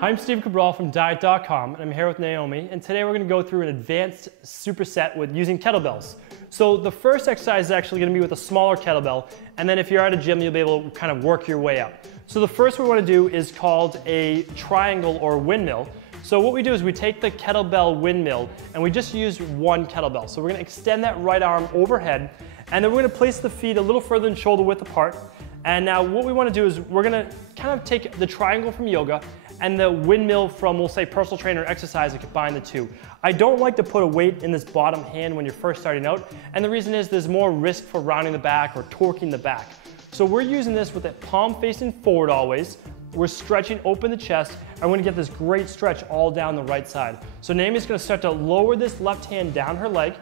Hi, I'm Steve Cabral from DietHealth, and I'm here with Naomi, and today we're going to go through an advanced superset with using kettlebells. So the first exercise is actually going to be with a smaller kettlebell, and then if you're at a gym, you'll be able to kind of work your way up. So the first we want to do is called a triangle or windmill. So what we do is we take the kettlebell windmill, and we just use one kettlebell. So we're going to extend that right arm overhead, and then we're going to place the feet a little further than shoulder width apart. And now what we want to do is we're going to kind of take the triangle from yoga and the windmill from, we'll say, personal trainer exercise and combine the two. I don't like to put a weight in this bottom hand when you're first starting out, and the reason is there's more risk for rounding the back or torquing the back. So we're using this with the palm facing forward always. We're stretching open the chest, and we're going to get this great stretch all down the right side. So Naomi's going to start to lower this left hand down her leg,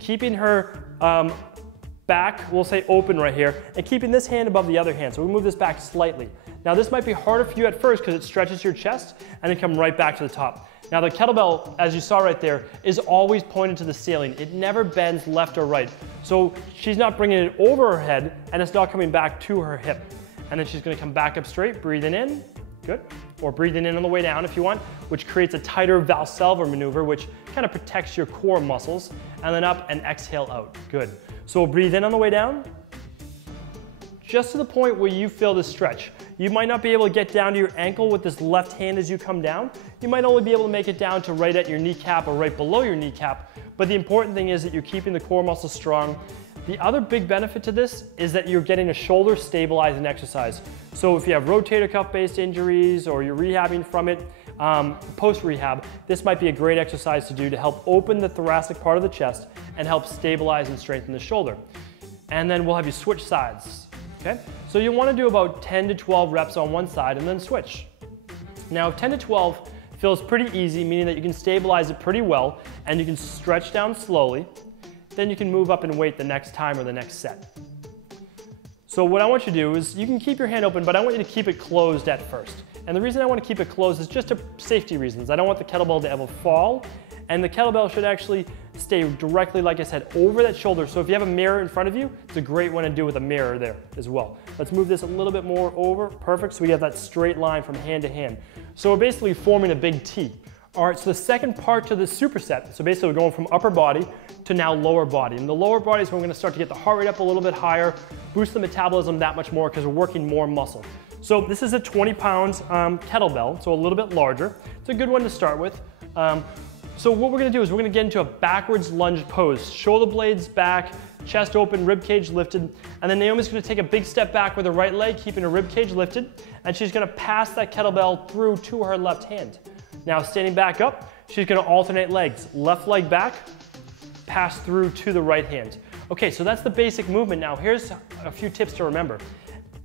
keeping her back, we'll say, open right here, and keeping this hand above the other hand. So we move this back slightly. Now this might be harder for you at first because it stretches your chest and then come right back to the top. Now the kettlebell, as you saw right there, is always pointed to the ceiling. It never bends left or right. So she's not bringing it over her head and it's not coming back to her hip. And then she's going to come back up straight, breathing in, good, or breathing in on the way down if you want, which creates a tighter Valsalva maneuver, which kind of protects your core muscles, and then up and exhale out, good. So we'll breathe in on the way down, just to the point where you feel the stretch. You might not be able to get down to your ankle with this left hand as you come down. You might only be able to make it down to right at your kneecap or right below your kneecap, but the important thing is that you're keeping the core muscles strong. The other big benefit to this is that you're getting a shoulder stabilizing exercise. So if you have rotator cuff based injuries or you're rehabbing from it, post-rehab, this might be a great exercise to do to help open the thoracic part of the chest and help stabilize and strengthen the shoulder. And then we'll have you switch sides, okay? So you want to do about 10 to 12 reps on one side and then switch. Now 10 to 12 feels pretty easy, meaning that you can stabilize it pretty well and you can stretch down slowly. Then you can move up and weight the next time or the next set. So what I want you to do is you can keep your hand open, but I want you to keep it closed at first. And the reason I want to keep it closed is just for safety reasons. I don't want the kettlebell to ever fall, and the kettlebell should actually stay directly, like I said, over that shoulder. So if you have a mirror in front of you, it's a great one to do with a mirror there as well. Let's move this a little bit more over. Perfect, so we have that straight line from hand to hand. So we're basically forming a big T. All right, so the second part to the superset, so basically we're going from upper body to now lower body. And the lower body is when we're going to start to get the heart rate up a little bit higher, boost the metabolism that much more because we're working more muscle. So this is a 20 pounds kettlebell, so a little bit larger. It's a good one to start with. So what we're going to do is we're going to get into a backwards lunge pose. Shoulder blades back, chest open, rib cage lifted, and then Naomi's going to take a big step back with her right leg, keeping her rib cage lifted, and she's going to pass that kettlebell through to her left hand. Now standing back up, she's going to alternate legs. Left leg back, pass through to the right hand. Okay, so that's the basic movement. Now here's a few tips to remember.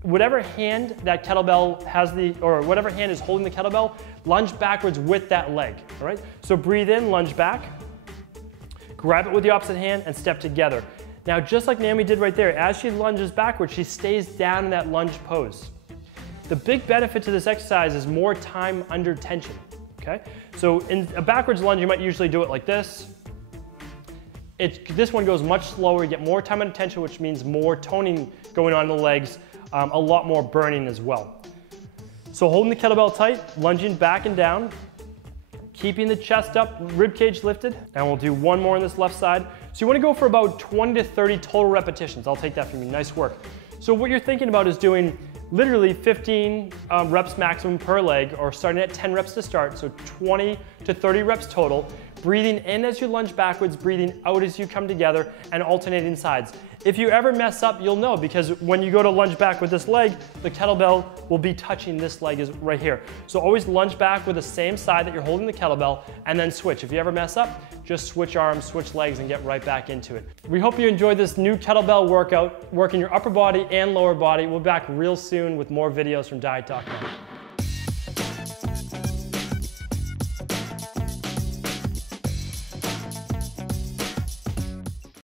Whatever hand that kettlebell has or whatever hand is holding the kettlebell, lunge backwards with that leg, all right? So breathe in, lunge back, grab it with the opposite hand and step together. Now just like Naomi did right there, as she lunges backwards, she stays down in that lunge pose. The big benefit to this exercise is more time under tension. Okay, so in a backwards lunge, you might usually do it like this. This one goes much slower, you get more time under tension, which means more toning going on in the legs, a lot more burning as well. So holding the kettlebell tight, lunging back and down, keeping the chest up, rib cage lifted, and we'll do one more on this left side. So you want to go for about 20 to 30 total repetitions. I'll take that from you, nice work. So what you're thinking about is doing literally 15 reps maximum per leg, or starting at 10 reps to start, so 20 to 30 reps total. Breathing in as you lunge backwards, breathing out as you come together, and alternating sides. If you ever mess up, you'll know, because when you go to lunge back with this leg, the kettlebell will be touching this leg right here. So always lunge back with the same side that you're holding the kettlebell, and then switch. If you ever mess up, just switch arms, switch legs, and get right back into it. We hope you enjoyed this new kettlebell workout, working your upper body and lower body. We'll be back real soon with more videos from DietHealth.